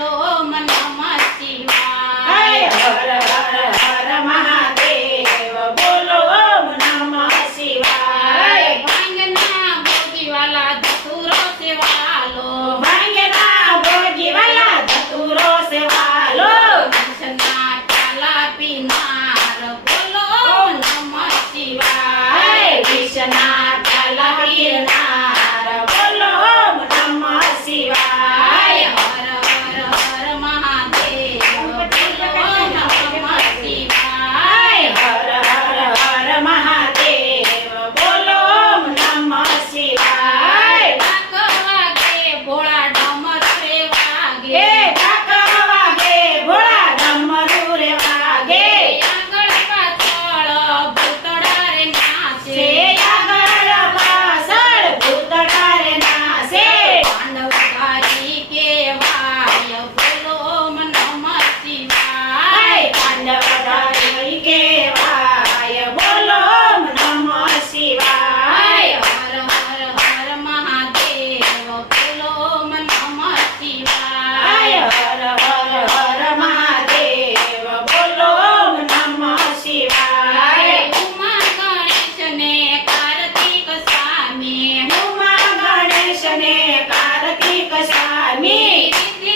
ভালো মনা beside me. me.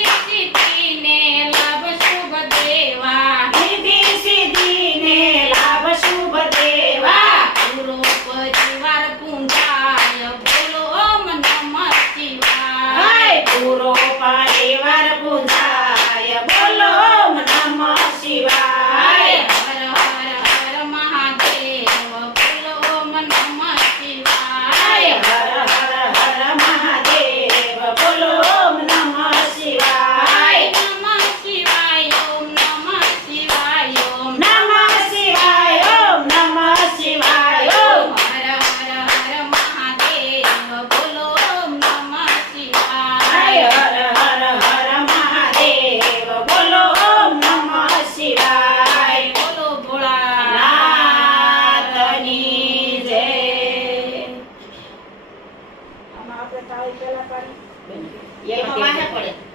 y la el mamaje por eso.